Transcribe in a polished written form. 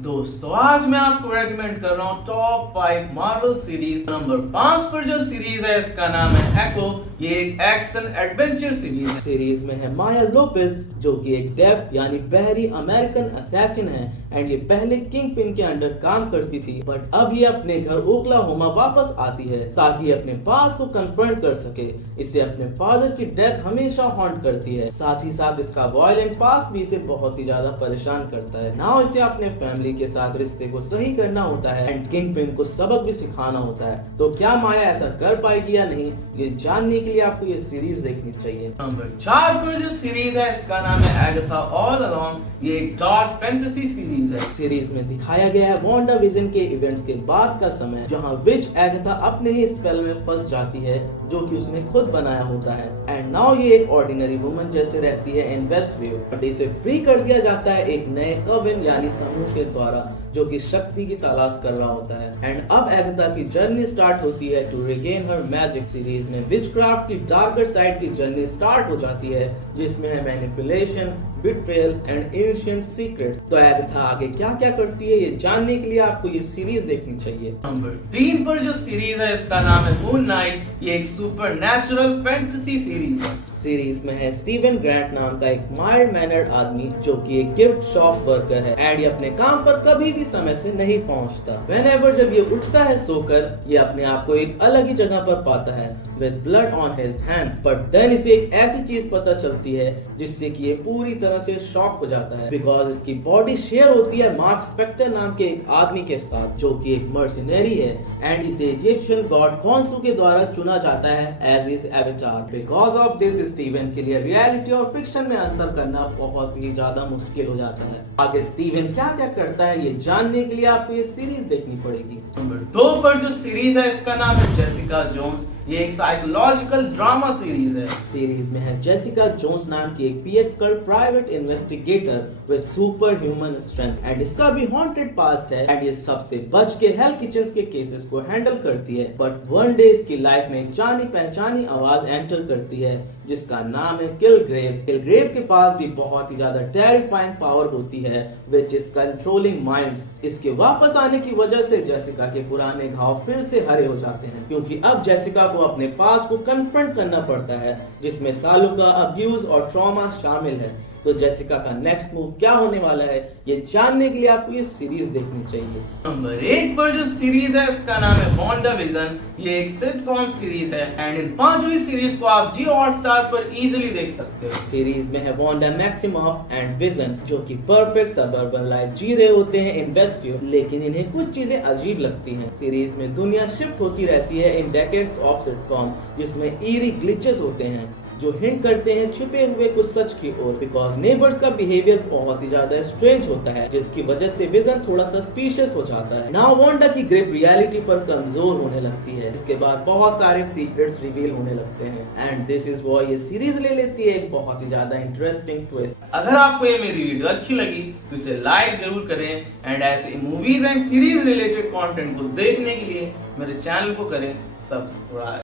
दोस्तों आज मैं आपको रेकमेंड कर रहा हूँ टॉप 5 मार्वल सीरीज। नंबर 5 पर जो सीरीज है इसका नाम है एको। ये एक एक्शन एडवेंचर सीरीज है। सीरीज में है माया लोपेज जो कि एक डेफ यानी बहरी अमेरिकन असैसिन है एंड ये पहले किंग पिन के अंडर काम करती थी, बट अब ये अपने घर ओक्लाहोमा वापस आती है ताकि ये अपने पास को कन्फ्रंट कर सके। इसे अपने फादर की डेथ हमेशा हॉन्ट करती है, साथ ही साथ इसका वायलेंट पास भी इसे बहुत ही ज्यादा परेशान करता है। नाउ इसे अपने फैमिली के साथ रिश्ते को सही करना होता है एंड किंग पिन को सबक भी सिखाना होता है। तो क्या माया ऐसा कर पाएगी या नहीं, ये जानने के लिए आपको ये सीरीज देखनी चाहिए। नंबर 4 पर जो सीरीज है इसका नाम है एगाथा ऑल अलोंग। ये एक डार्क फैंटेसी सीरीज है। सीरीज में दिखाया गया है वांडा विजन के इवेंट्स के बाद का समय, जहां विच एगाथा अपने ही स्पेल में फंस जाती है जो कि उसने खुद बनाया होता है एंड नाउ ये एक ऑर्डिनरी वुमन जैसे रहती है इन वेस्टव्यू, बट इसे फ्री कर दिया जाता है एक नए कविन यानी समूह के द्वारा जो कि शक्ति की तलाश कर रहा होता है। एंड अब एगाथा की जर्नी स्टार्ट होती है to regain her magic. Series में विचक्राफ्ट की डार्कर साइड की जर्नी स्टार्ट हो जाती है जिसमें है manipulation, betrayal and ancient secrets. तो एगाथा आगे क्या क्या करती है ये जानने के लिए आपको ये सीरीज देखनी चाहिए। नंबर 3 पर जो सीरीज है इसका नाम है मून नाइट। ये एक सुपरनैचुरल फैंटेसी सीरीज है। सीरीज में है स्टीवन ग्रांट नाम का एक माइल्ड मैनर्ड आदमी जो कि एक गिफ्ट शॉप वर्कर है एंड ये अपने काम पर कभी भी समय से नहीं पहुंचता। व्हेनेवर जब ये उठता है सोकर, ये अपने आप को एक अलग ही जगह पर पाता है with blood on his hands, but then इसे एक ऐसी चीज पता चलती है जिससे कि ये पूरी तरह से शॉक हो जाता है बिकॉज इसकी बॉडी शेयर होती है मार्क स्पेक्टर नाम के एक आदमी के साथ जो कि एक मर्सिनरी है एंड इसे इजिप्शियन गॉड खॉन्सू के द्वारा चुना जाता है as his avatar. Because of this Steven के लिए रियलिटी और फिक्शन में अंतर करना बहुत ही ज्यादा मुश्किल हो जाता है। आगे स्टीवन क्या क्या करता है ये जानने के लिए आपको ये सीरीज देखनी पड़ेगी। नंबर 2 पर जो सीरीज है इसका नाम है जेसिका जोन्स। ये एक साइकोलॉजिकल ड्रामा सीरीज है। सीरीज में है जेसिका जोन्स नाम की एक पियक्कड़ private investigator with super human strength and इसका भी हॉन्टेड पास्ट है एंड ये सबसे बच के हेल किचन्स के केसेस को हैंडल करती है। बट वन डे इसकी लाइफ में एक जानी पहचानी आवाज एंटर करती है जिसका नाम है किलग्रेव। किलग्रेव के पास भी बहुत ही ज्यादा टेरिफाइंग पावर होती है विच इज कंट्रोलिंग माइंड्स। इसके वापस आने की वजह से जेसिका के पुराने घाव फिर से हरे हो जाते हैं क्योंकि अब जेसिका को अपने पास को कन्फ्रंट करना पड़ता है जिसमें सालों का अब्यूज और ट्रॉमा शामिल है। तो जेसिका का नेक्स्ट मूव क्या होने वाला है ये जानने के लिए आपको ये सीरीज देखनी चाहिए। नंबर 1 पर जो सीरीज है इसका नाम है वांडा विजन। ये एक सिटकॉम सीरीज है एंड इन पांचवी सीरीज को आप जियो हॉटस्टार पर इजीली देख सकते हो। सीरीज में है वांडा मैक्सिमॉफ एंड विजन जो कि परफेक्ट सबर्बन लाइफ जी रहे होते हैं इन वेस्टव्यू, लेकिन इन्हें कुछ चीजें अजीब लगती हैं। सीरीज में दुनिया शिफ्ट होती रहती है इन डेकेड्स ऑफ सिटकॉम जिसमें ईरी ग्लिचेस होते हैं जो हिंट करते हैं छुपे हुए कुछ सच की ओर। बिकॉज नेबर्स का बिहेवियर बहुत ही ज्यादा स्ट्रेंज होता है जिसकी वजह से विजन थोड़ा सस्पिशियस हो जाता है। नाउ वांडा की ग्रिप रियलिटी पर कमजोर होने लगती है। इसके बाद बहुत सारे सीक्रेट्स रिवील होने लगते हैं एंड दिस इज व्हाई ये सीरीज ले लेती है एक बहुत ही ज्यादा इंटरेस्टिंग ट्विस्ट। अगर आपको ये मेरी वीडियो अच्छी लगी तो इसे लाइक जरूर करें एंड ऐसे movies and series related content को देखने के लिए मेरे चैनल को करें सब्सक्राइब।